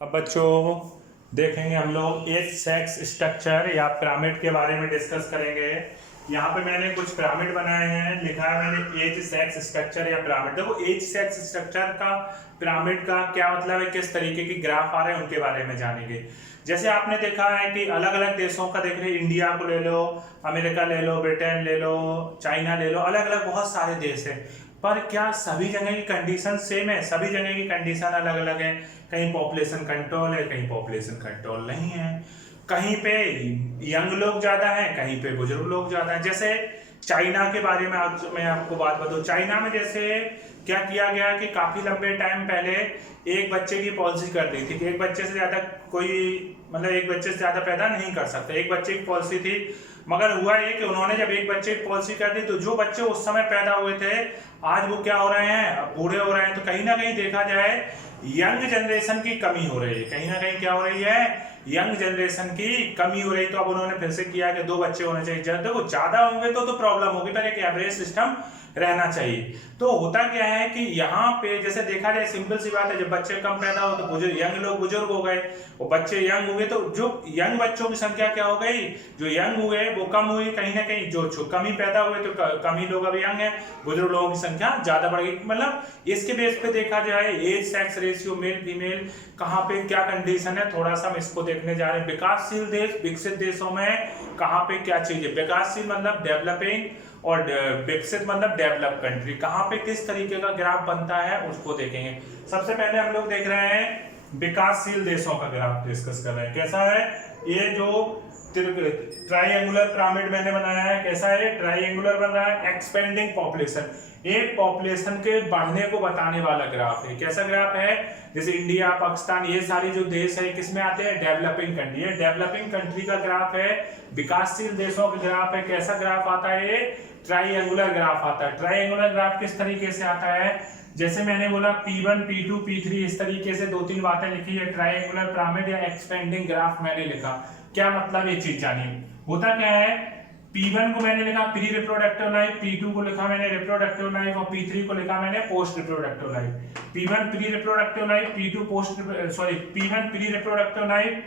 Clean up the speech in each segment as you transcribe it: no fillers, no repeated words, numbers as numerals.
अब बच्चों देखेंगे हम लोग एज सेक्स स्ट्रक्चर या पिरामिड के बारे में डिस्कस करेंगे। यहाँ पे मैंने कुछ पिरामिड बनाए हैं, लिखा है मैंने एज सेक्स स्ट्रक्चर या पिरामिड। देखो एज सेक्स स्ट्रक्चर का पिरामिड का क्या मतलब है, किस तरीके की ग्राफ आ रहे हैं उनके बारे में जानेंगे। जैसे आपने देखा है कि अलग अलग देशों का देख रहे, इंडिया को ले लो, अमेरिका ले लो, ब्रिटेन ले लो, चाइना ले लो, अलग अलग बहुत सारे देश हैं। पर क्या सभी जगह की कंडीशन सेम है? सभी जगह की कंडीशन अलग अलग है। कहीं पॉपुलेशन कंट्रोल है, कहीं पॉपुलेशन कंट्रोल नहीं है। कहीं पे यंग लोग ज्यादा हैं, कहीं पे बुजुर्ग लोग ज्यादा हैं। जैसे चाइना के बारे में आज मैं आपको बात बताऊं। चाइना में जैसे क्या किया गया कि काफी लंबे टाइम पहले एक बच्चे की पॉलिसी कर दी थी कि एक बच्चे से ज्यादा कोई, मतलब एक बच्चे से ज्यादा पैदा नहीं कर सकता, एक बच्चे की पॉलिसी थी। मगर हुआ ये कि उन्होंने जब एक बच्चे की पॉलिसी कर दी तो जो बच्चे उस समय पैदा हुए थे आज वो क्या हो रहे हैं, अब बूढ़े हो रहे हैं। तो कहीं ना कहीं देखा जाए यंग जनरेशन की कमी हो रही है, कहीं ना कहीं क्या हो रही है, यंग जनरेशन की कमी हो रही है। तो अब उन्होंने फिर से किया कि 2 बच्चे होने चाहिए। देखो ज्यादा होंगे तो प्रॉब्लम होगी, पर एक एवरेज सिस्टम रहना चाहिए। तो होता क्या है कि यहाँ पे जैसे देखा जाए सिंपल सी बात है, जब बच्चे कम पैदा हो तो बुजुर्ग, यंग लोग बुजुर्ग हो गए, वो बच्चे यंग हुए तो जो यंग बच्चों की संख्या क्या हो गई, जो यंग हुए वो कम हुई। कहीं ना कहीं जो कम ही पैदा हुए तो कम ही लोग अब यंग है, बुजुर्ग लोगों की संख्या ज्यादा बढ़ गई। मतलब इसके बेस पे देखा जाए age sex ratio male female कहाँ पे क्या कंडीशन है, थोड़ा सा हम इसको देखने जा रहे हैं। विकासशील देश, विकसित देशों में कहाँ पे क्या चीज है। विकासशील मतलब डेवलपिंग और विकसित मतलब डेवलप कंट्री, कहाँ पे किस तरीके का ग्राफ बनता है उसको देखेंगे। सबसे पहले हम लोग देख रहे हैं विकासशील देशों का ग्राफ डिस्कस कर रहे हैं। कैसा है ये, जो ट्राइएंगुलर पिरामिड मैंने बनाया है, कैसा है, ट्राइएंगुलर बन रहा है। एक्सपेंडिंग पॉपुलेशन, एक पॉपुलेशन के बढ़ने को बताने वाला ग्राफ है। कैसा ग्राफ है, जैसे इंडिया, पाकिस्तान, ये सारी जो देश है किसमें आते हैं, डेवलपिंग कंट्री। ये डेवलपिंग कंट्री का ग्राफ है, विकासशील देशों का ग्राफ है। कैसा ग्राफ आता है, ये ट्राइएंगुलर ग्राफ आता है। ट्राइएंगुलर ग्राफ किस तरीके से आता है, जैसे मैंने बोला P1 P2 P3, इस तरीके से 2-3 बातें लिखी है। ट्राइएंगुलर पिरामिड या एक्सपेंडिंग ग्राफ मैंने लिखा, क्या मतलब ये चीज जानिए। होता क्या है, P1 को मैंने लिखा प्री रिप्रोडक्टिव लाइफ, P2 को लिखा मैंने रिप्रोडक्टिव लाइफ और P3 को लिखा मैंने post reproductive life. P1 pre reproductive life, P1 pre reproductive life,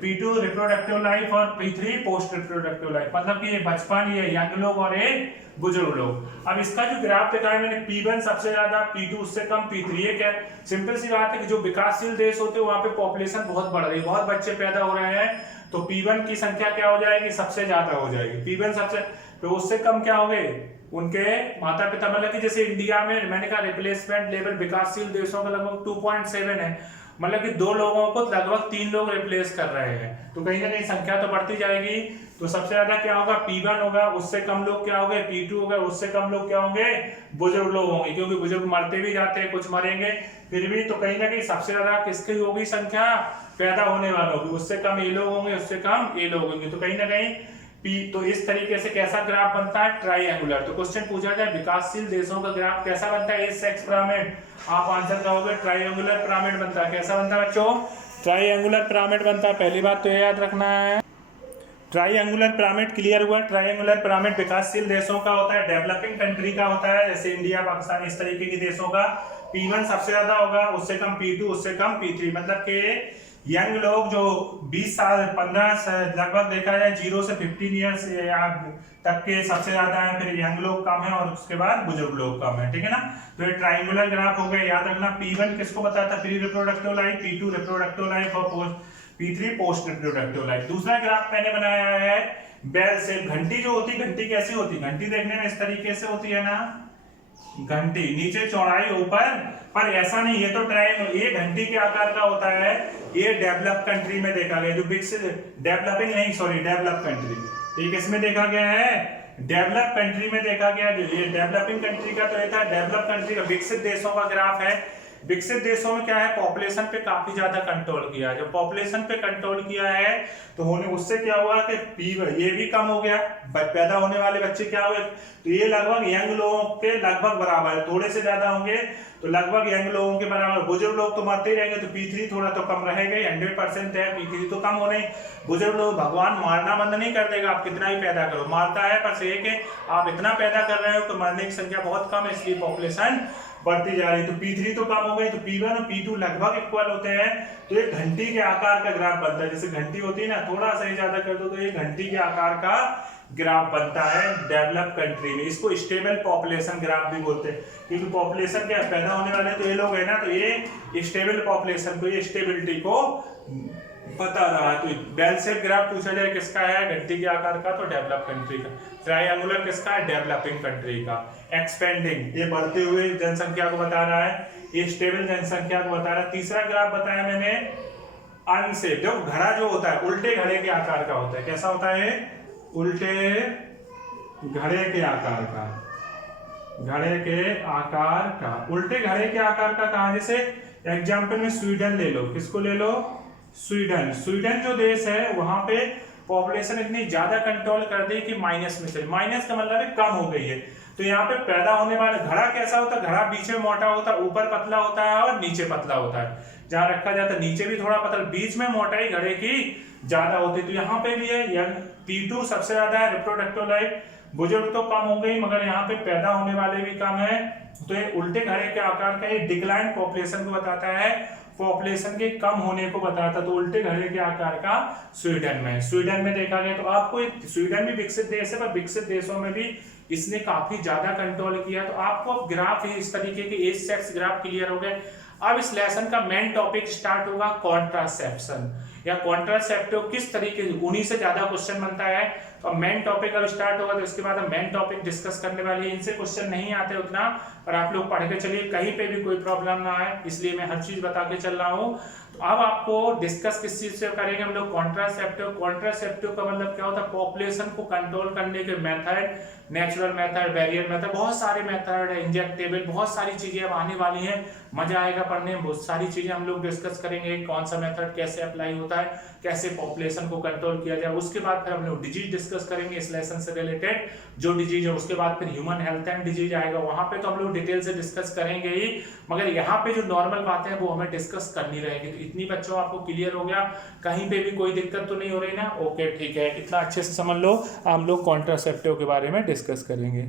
P2 reproductive life और P3 पोस्ट रिप्रोडक्टिव लाइफ। मतलब कि ये बचपन, ये यंग लोग और ये बुजुर्ग लोग। अब इसका जो ग्राफ दिखाया मैंने, P1 सबसे ज्यादा, P2 उससे कम, P3। ये क्या सिंपल सी बात है कि जो विकासशील देश होते हैं वहां पे पॉपुलेशन बहुत बढ़ रही है, बहुत बच्चे पैदा हो रहे हैं। तो P1 की संख्या क्या हो जाएगी, सबसे ज्यादा हो जाएगी। P1 सबसे, तो उससे कम क्या हो गए उनके माता पिता। मतलब कि जैसे इंडिया में मैंने कहा रिप्लेसमेंट लेवल विकासशील देशों का लगभग 2.7 है, मतलब कि 2 लोगों को लगभग 3 लोग रिप्लेस कर रहे हैं। तो कहीं ना कहीं संख्या तो बढ़ती जाएगी। तो सबसे ज्यादा क्या होगा, P1 होगा, उससे कम लोग क्या होंगे, P2 होगा, उससे कम लोग क्या होंगे, बुजुर्ग लोग होंगे। क्योंकि बुजुर्ग मरते भी जाते हैं, कुछ मरेंगे फिर भी। तो कहीं ना कहीं सबसे ज्यादा किसकी होगी संख्या, पैदा होने वालों की। उससे कम ये लोग होंगे, उससे कम ये लोग होंगे। तो कहीं ना कहीं तो इस तरीके से कैसा ग्राफ बनता है, ट्राइएंगुलर। तो क्वेश्चन पूछा जाए विकासशील देशों का ग्राफ कैसा बनता है, एज सेक्स पिरामिड, आप आंसर कहोगे ट्राइएंगुलर पिरामिड बनता है। कैसा बनता है बच्चों, ट्राइएंगुलर पिरामिड बनता है। पहली बात तो ये याद रखना है, ट्राइएंगुलर पिरामिड क्लियर हुआ। ट्राइएंगुलर पिरामिड विकासशील देशों का होता है, डेवलपिंग कंट्री का होता है, जैसे इंडिया, पाकिस्तान, इस तरीके के देशों का। P1 सबसे ज्यादा होगा, उससे कम P2, उससे कम P3। मतलब कि यंग लोग जो 20 साल 15 से लगभग देखा जाए 0 से 15 ईयर्स तक के सबसे ज्यादा है, फिर यंग लोग कम है और उसके बाद बुजुर्ग लोग कम है। ठीक है ना। तो ये ट्राइएंगुलर ग्राफ हो गया, याद रखना। P1 किसको बताता है, pre reproductive life, P2 reproductive life और P3 पोस्ट रिप्रोडक्टिव लाइफ। दूसरा ग्राफ मैंने बनाया है बेल शेप। घंटी जो होती, घंटी कैसी होती, घंटी देखने में इस तरीके से होती है ना, घंटी नीचे चौड़ाई ऊपर, पर ऐसा नहीं, ये तो ट्रायंगल, ये घंटी के आकार का होता है। ये डेवलप कंट्री में देखा गया, जो डेवलपिंग नहीं, सॉरी डेवलप कंट्री, ठीक है, इसमें देखा गया है, डेवलप कंट्री में देखा गया। ये डेवलपिंग कंट्री का तो ये था, डेवलप कंट्री का विकसित देशों का ग्राफ है। विकसित देशों में क्या है, पॉपुलेशन पे काफी ज्यादा कंट्रोल किया है। जब पॉपुलेशन पे कंट्रोल किया है तो होने उससे क्या हुआ कि ये भी कम हो गया, पैदा होने वाले बच्चे क्या हुए, तो ये लगभग यंग लोगों के लगभग बराबर है, थोड़े से ज्यादा होंगे तो लगभग यंग लोगों के बराबर। बुजुर्ग लोग तो मरते ही रहेंगे, तो P3 थोड़ा तो कम रहेगा, 100% है, P3 तो कम होने। बुजुर्ग लोग भगवान मारना बंद नहीं कर देगा, आप कितना ही पैदा करो, मारता है, पर ये कि आप इतना पैदा कर रहे हो कि मरने की संख्या बहुत कम है, इसलिए पॉपुलेशन बढ़ती जा रही है, तो P3 तो कम हो गई, तो P1 और P2 लगभग इक्वल होते हैं, तो ये घंटी के आकार का ग्राफ बनता है। जैसे घंटी होती है ना, थोड़ा सा ही ज्यादा कर दो तो ये घंटी के आकार का ग्राफ बनता है डेवलप कंट्री में। इसको स्टेबल पॉपुलेशन ग्राफ भी बोलते हैं, क्योंकि पॉपुलेशन के पैदा होने वाले तो ये लोग है ना, तो ये स्टेबल पॉपुलेशन को, ये स्टेबिलिटी को बता रहा है। तो बेल शेप ग्राफ पूछा जाए किसका है, घंटी के आकार का, तो डेवलप कंट्री का। ट्रायंगुलर किसका है, डेवलपिंग कंट्री का। एक्सपेंडिंग, ये बढ़ते हुए जनसंख्या को बता रहा है, ये स्टेबल जनसंख्या को बता रहा है। तीसरा ग्राफ बताया मैंने अनशेप, जो घड़ा जो होता है उल्टे घड़े के आकार का होता है। कैसा होता है, उल्टे घड़े के आकार का, घड़े के आकार का, उल्टे घड़े के आकार का कहा, जैसे एग्जाम्पल में स्वीडन ले लो। किसको ले लो, स्वीडन। स्वीडन जो देश है वहां पे पॉपुलेशन इतनी ज्यादा कंट्रोल कर दी कि माइनस में चली। माइनस का मतलब है कम हो गई है। तो यहाँ पे पैदा होने वाला घड़ा कैसा होता है, घड़ा बीच में मोटा होता है, ऊपर पतला होता है और नीचे पतला होता है। जहां रखा जाता है नीचे भी थोड़ा पतला, बीच में मोटाई घड़े की ज्यादा होती है। तो यहाँ पे भी है, P2 सबसे ज्यादा है रिप्रोडक्टिव लाइफ। बुजुर्ग तो कम हो गई मगर यहाँ पे पैदा होने वाले भी कम है। तो ये उल्टे घड़े के आकार का, ये डिक्लाइन पॉपुलेशन को बताता है, पॉपुलेशन के कम होने को बताता। तो उल्टे घड़े के आकार का स्वीडन में देखा गया। तो आपको स्वीडन भी विकसित देश है, पर विकसित देशों में भी इसने काफी ज्यादा कंट्रोल किया। तो आपको ग्राफ इस तरीके के एज सेक्स ग्राफ क्लियर हो गए। अब इस लेसन का मेन टॉपिक स्टार्ट होगा कॉन्ट्रासेप्शन या कॉन्ट्रासेप्टिव किस तरीके से, उन्हीं से ज्यादा क्वेश्चन बनता है। तो मेन टॉपिक अब स्टार्ट होगा, तो इसके बाद हम मेन टॉपिक डिस्कस करने वाली है। इनसे क्वेश्चन नहीं आते उतना, पर आप लोग पढ़ के चलिए, कहीं पे भी कोई प्रॉब्लम ना आए, इसलिए मैं हर चीज बता के चल रहा हूँ। तो अब आपको डिस्कस किस चीज से करेंगे हम लोग, कॉन्ट्रासेप्टिव। कॉन्ट्रासेप्टिव का मतलब क्या होता है, पॉपुलेशन को कंट्रोल करने के method, natural method, barrier method, बहुत सारे मेथड है, इंजेक्टेबल, बहुत सारी चीजें अब आने वाली हैं। मजा आएगा पढ़ने में, बहुत सारी चीजें हम लोग डिस्कस करेंगे, कौन सा मेथड कैसे अप्लाई होता है, कैसे पॉपुलेशन को कंट्रोल किया जाए। उसके बाद फिर हम लोग डिजीज डिस्कस करेंगे इस लेसन से रिलेटेड, जो डिजीज है। उसके बाद फिर ह्यूमन हेल्थ एंड डिजीज आएगा, वहां पे तो हम लोग डिटेल से डिस्कस करेंगे ही, मगर यहाँ पे जो नॉर्मल बातें हैं वो हमें डिस्कस करनी रहेगी। तो इतनी बच्चों आपको क्लियर हो गया, कहीं पे भी कोई दिक्कत तो नहीं हो रही ना, ओके ठीक है, इतना अच्छे से समझ लो। हम लोग कॉन्ट्रासेप्टिव के बारे में डिस्कस करेंगे।